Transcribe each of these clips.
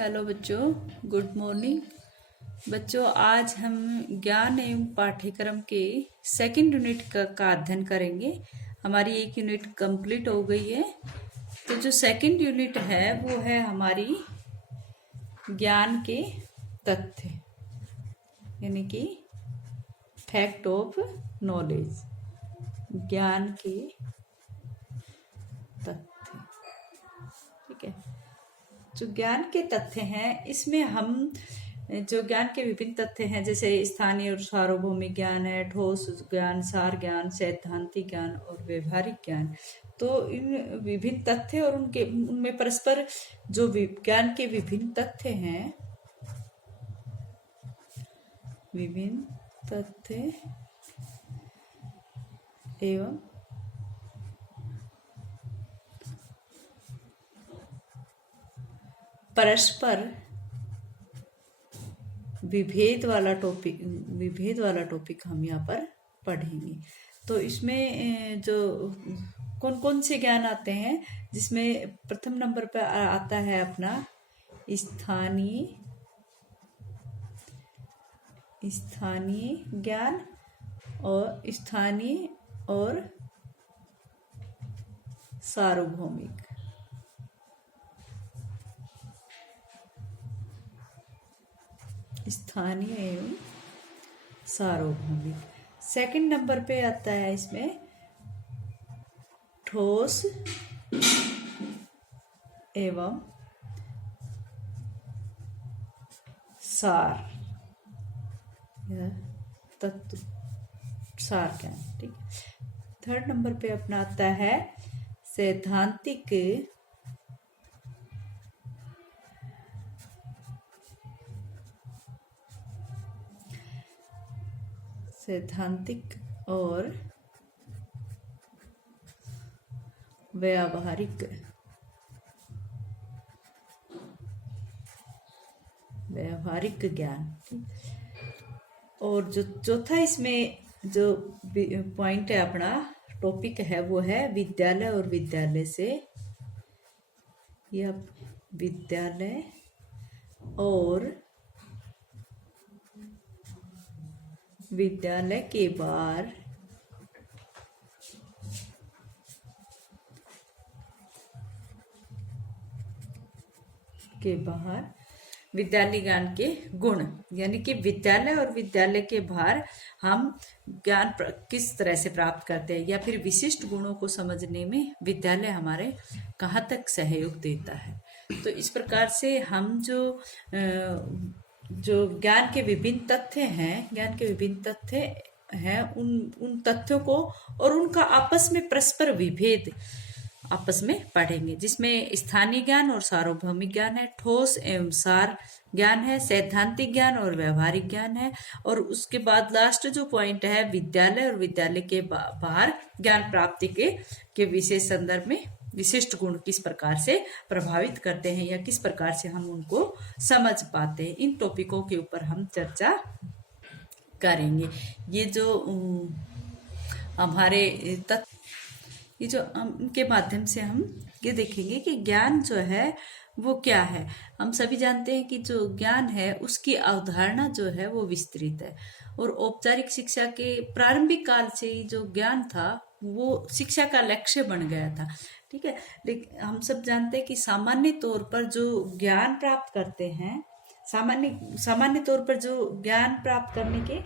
Hello बच्चों, good morning. बच्चों, आज हम ज्ञान एवं पाठ्यक्रम के सेकंड यूनिट का अध्ययन करेंगे। हमारी एक यूनिट कंप्लीट हो गई है। तो जो सेकंड यूनिट है वो है हमारी ज्ञान के तथ्य, यानी कि फैक्ट ऑफ नॉलेज, ज्ञान के तथ्य। ठीक है। जो ज्ञान के तथ्य हैं, इसमें हम जो ज्ञान के विभिन्न तथ्य हैं, जैसे स्थानीय और सार्वभौमिक ज्ञान है, ठोस ज्ञान, सार ज्ञान, सैद्धांतिक ज्ञान और व्यवहारिक ज्ञान। तो इन विभिन्न तथ्य और उनमें परस्पर जो ज्ञान के विभिन्न तथ्य हैं, विभिन्न तथ्य एवं परस्पर विभेद वाला टॉपिक हम यहाँ पर पढ़ेंगे। तो इसमें जो कौन कौन से ज्ञान आते हैं, जिसमें प्रथम नंबर पर आता है अपना स्थानीय ज्ञान और सार्वभौमिक। स्थानीय एवं सार्वभौमिक। सेकंड नंबर पे आता है इसमें ठोस एवं सार तत्व, सार ज्ञान। ठीक। थर्ड नंबर पे अपना आता है सैद्धांतिक और व्यावहारिक ज्ञान। और जो चौथा इसमें जो पॉइंट है, अपना टॉपिक है, वो है विद्यालय और विद्यालय से, या विद्यालय और विद्यालय के बाहर विद्यालय ज्ञान के गुण, यानी कि विद्यालय और विद्यालय के बाहर हम ज्ञान किस तरह से प्राप्त करते हैं, या फिर विशिष्ट गुणों को समझने में विद्यालय हमारे कहाँ तक सहयोग देता है। तो इस प्रकार से हम जो ज्ञान के विभिन्न तथ्य हैं, उन तथ्यों को और उनका आपस में परस्पर विभेद आपस में पढ़ेंगे, जिसमें स्थानीय ज्ञान और सार्वभौमिक ज्ञान है, ठोस एवं सार ज्ञान है, सैद्धांतिक ज्ञान और व्यवहारिक ज्ञान है, और उसके बाद लास्ट जो पॉइंट है, विद्यालय और विद्यालय के बाहर ज्ञान प्राप्ति के विशेष संदर्भ में विशिष्ट गुण किस प्रकार से प्रभावित करते हैं, या किस प्रकार से हम उनको समझ पाते हैं। इन टॉपिकों के ऊपर हम चर्चा करेंगे। ये जो हमारे ये जो इनके माध्यम से हम ये देखेंगे कि ज्ञान जो है वो क्या है। हम सभी जानते हैं कि जो ज्ञान है उसकी अवधारणा जो है वो विस्तृत है, और औपचारिक शिक्षा के प्रारंभिक काल से ही जो ज्ञान था वो शिक्षा का लक्ष्य बन गया था। ठीक है। लेकिन हम सब जानते हैं कि सामान्य तौर पर जो ज्ञान प्राप्त करते हैं, सामान्य तौर पर जो ज्ञान प्राप्त करने के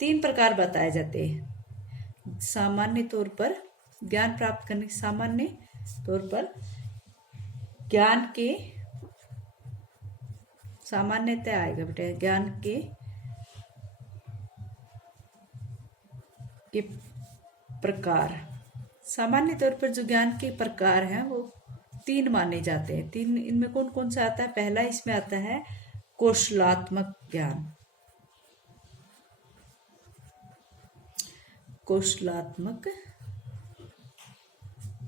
3 प्रकार बताए जाते हैं। सामान्य तौर पर ज्ञान प्राप्त करने के सामान्य तौर पर ज्ञान के सामान्यतः आएगा बेटा, ज्ञान के प्रकार। सामान्य तौर पर जो ज्ञान के प्रकार हैं वो 3 माने जाते हैं। 3 इनमें कौन कौन सा आता है? पहला इसमें आता है कौशलात्मक ज्ञान।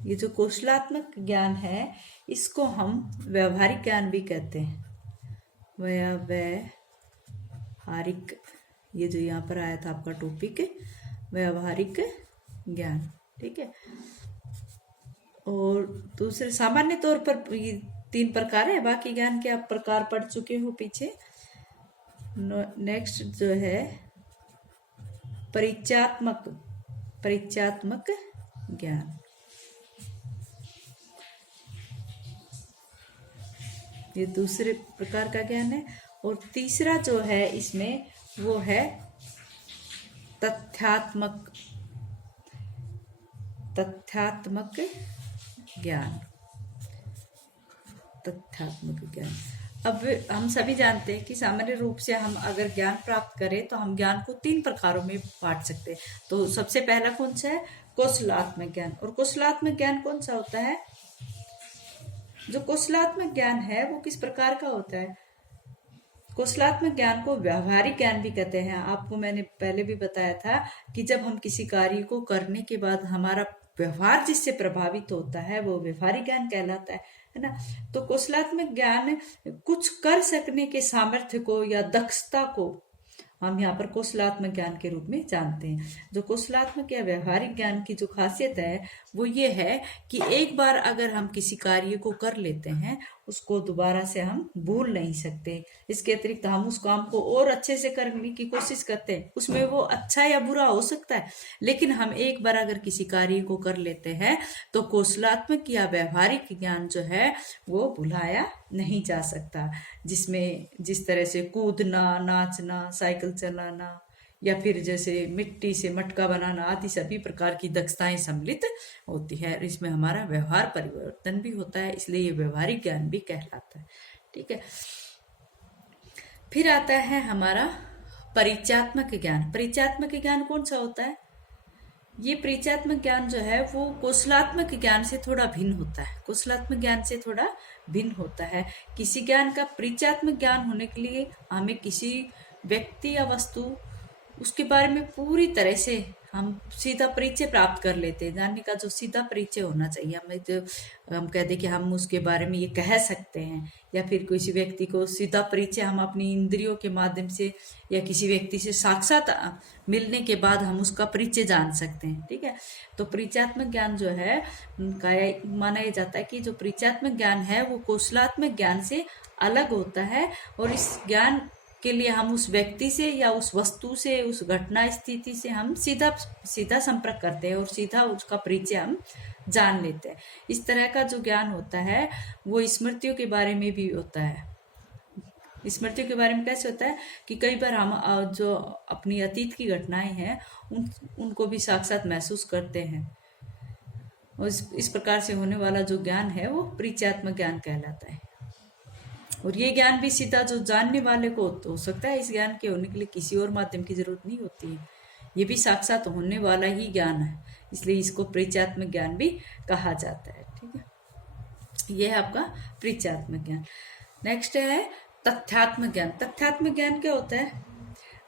ये जो कौशलात्मक ज्ञान है, इसको हम व्यवहारिक ज्ञान भी कहते हैं। व्यवहारिक, ये जो यहाँ पर आया था आपका टॉपिक, व्यवहारिक ज्ञान। ठीक है। और दूसरे सामान्य तौर पर 3 प्रकार है, बाकी ज्ञान के आप प्रकार पढ़ चुके हो पीछे। नेक्स्ट जो है परिचयात्मक ज्ञान। ये दूसरे प्रकार का ज्ञान है। और तीसरा जो है इसमें वो है तथ्यात्मक ज्ञान। अब हम सभी जानते हैं कि सामान्य रूप से हम अगर ज्ञान प्राप्त करें तो हम ज्ञान को 3 प्रकारों में बांट सकते हैं। तो सबसे पहला कौन सा है? कौशलात्मक ज्ञान। और कौशलात्मक ज्ञान कौन सा होता है? जो कौशलात्मक ज्ञान है वो किस प्रकार का होता है? कौशलात्मक ज्ञान को व्यवहारिक ज्ञान भी कहते हैं। आपको मैंने पहले भी बताया था कि जब हम किसी कार्य को करने के बाद हमारा व्यवहार जिससे प्रभावित होता है वो व्यवहारिक ज्ञान कहलाता है ना। तो कौशलात्मक ज्ञान कुछ कर सकने के सामर्थ्य को या दक्षता को हम यहाँ पर कौशलात्मक ज्ञान के रूप में जानते हैं। जो कौशलात्मक या व्यवहारिक ज्ञान की जो खासियत है वो ये है कि एक बार अगर हम किसी कार्य को कर लेते हैं उसको दोबारा से हम भूल नहीं सकते। इसके अतिरिक्त हम उस काम को और अच्छे से करने की कोशिश करते हैं। उसमें वो अच्छा या बुरा हो सकता है, लेकिन हम एक बार अगर किसी कार्य को कर लेते हैं तो कौशलात्मक या व्यवहारिक ज्ञान जो है वो भुलाया नहीं जा सकता। जिसमें जिस तरह से कूदना, नाचना, साइकिल चलाना या फिर जैसे मिट्टी से मटका बनाना आदि सभी प्रकार की दक्षताएं सम्मिलित होती है। इसमें हमारा व्यवहार परिवर्तन भी होता है, इसलिए ये व्यवहारिक ज्ञान भी कहलाता है। ठीक है। फिर आता है हमारा परिचयात्मक ज्ञान। परिचयात्मक ज्ञान कौन सा होता है? ये परिचयात्मक ज्ञान जो है वो कौशलात्मक ज्ञान से थोड़ा भिन्न होता है। कौशलात्मक ज्ञान से थोड़ा भिन्न होता है। किसी ज्ञान का परिचयात्मक ज्ञान होने के लिए हमें किसी व्यक्ति या वस्तु उसके बारे में पूरी तरह से हम सीधा परिचय प्राप्त कर लेते हैं। जानने का जो सीधा परिचय होना चाहिए हमें, जो हम कह दें कि हम उसके बारे में ये कह सकते हैं, या फिर किसी व्यक्ति को सीधा परिचय हम अपनी इंद्रियों के माध्यम से या किसी व्यक्ति से साक्षात मिलने के बाद हम उसका परिचय जान सकते हैं। ठीक है। तो परिचयात्मक ज्ञान जो है माना जाता है कि जो परिचयात्मक ज्ञान है वो कौशलात्मक ज्ञान से अलग होता है, और इस ज्ञान के लिए हम उस व्यक्ति से या उस वस्तु से, उस घटना स्थिति से हम सीधा संपर्क करते हैं और सीधा उसका परिचय हम जान लेते हैं। इस तरह का जो ज्ञान होता है वो स्मृतियों के बारे में भी होता है। स्मृतियों के बारे में कैसे होता है कि कई बार हम जो अपनी अतीत की घटनाएं हैं उनको भी साक्षात महसूस करते हैं, और इस प्रकार से होने वाला जो ज्ञान है वो परिचयात्मक ज्ञान कहलाता है। और ये ज्ञान भी सीधा जो जानने वाले को हो सकता है। इस ज्ञान के होने के लिए किसी और माध्यम की जरूरत नहीं होती है। ये भी साक्षात होने वाला ही ज्ञान है, इसलिए इसको परिचयात्मक ज्ञान भी कहा जाता है। ठीक है। यह है आपका परिचयात्मक ज्ञान। नेक्स्ट है तथ्यात्मक ज्ञान। तथ्यात्मक ज्ञान क्या होता है?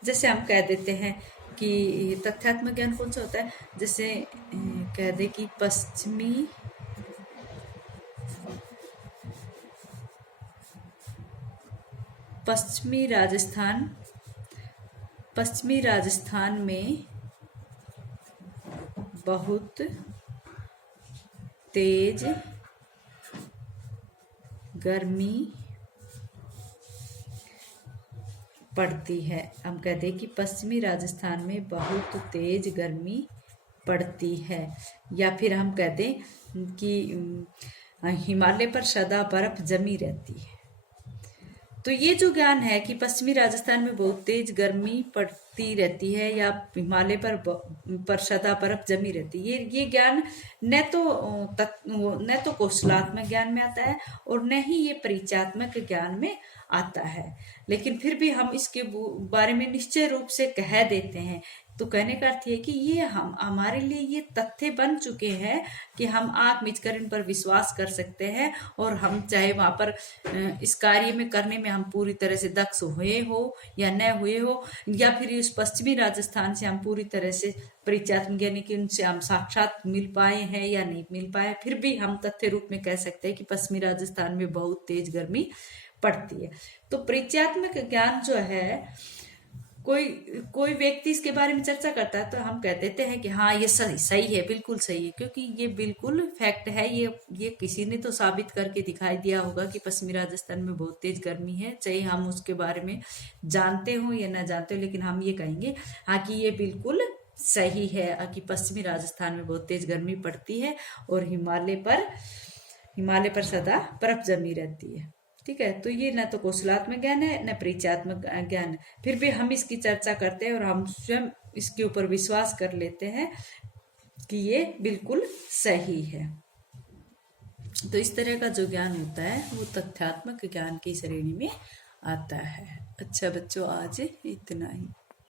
जैसे हम कह देते हैं कि तथ्यात्मक ज्ञान कौन सा होता है? जैसे कह दे कि पश्चिमी राजस्थान में बहुत तेज गर्मी पड़ती है। हम कहते हैं कि पश्चिमी राजस्थान में बहुत तेज गर्मी पड़ती है। या फिर हम कहते हैं कि हिमालय पर सदा बर्फ जमी रहती है। तो ये जो ज्ञान है कि पश्चिमी राजस्थान में बहुत तेज गर्मी पड़ती रहती है या हिमालय पर सदा बर्फ जमी रहती है, ये ज्ञान न तो कौशलात्मक ज्ञान में आता है और न ही ये परिचयात्मक ज्ञान में आता है। लेकिन फिर भी हम इसके बारे में निश्चय रूप से कह देते हैं। तो कहने का अर्थ है कि ये हमारे लिए ये तथ्य बन चुके हैं कि हम आंख मीच कर इन पर विश्वास कर सकते हैं, और हम चाहे वहां पर इस कार्य में करने में हम पूरी तरह से दक्ष हुए हो या न हुए हो, या फिर इस पश्चिमी राजस्थान से हम पूरी तरह से परिचयात्मक यानी कि उनसे हम साक्षात मिल पाए हैं या नहीं मिल पाए, फिर भी हम तथ्य रूप में कह सकते हैं कि पश्चिमी राजस्थान में बहुत तेज गर्मी पड़ती है। तो परिचयात्मक ज्ञान जो है कोई कोई व्यक्ति इसके बारे में चर्चा करता है तो हम कह देते हैं कि हाँ ये सही सही है, बिल्कुल सही है, क्योंकि ये बिल्कुल फैक्ट है। ये किसी ने तो साबित करके दिखाई दिया होगा कि पश्चिमी राजस्थान में बहुत तेज गर्मी है, चाहे हम उसके बारे में जानते हो या ना जानते हो, लेकिन हम ये कहेंगे हाँ कि ये बिल्कुल सही है कि पश्चिमी राजस्थान में बहुत तेज गर्मी पड़ती है और हिमालय पर सदा बर्फ जमी रहती है। ठीक है, तो ये ना तो कौशलात्मक ज्ञान है न परिचयात्मक ज्ञान है, फिर भी हम इसकी चर्चा करते हैं और हम स्वयं इसके ऊपर विश्वास कर लेते हैं कि ये बिल्कुल सही है। तो इस तरह का जो ज्ञान होता है वो तथ्यात्मक ज्ञान की श्रेणी में आता है। अच्छा बच्चों, आज इतना ही।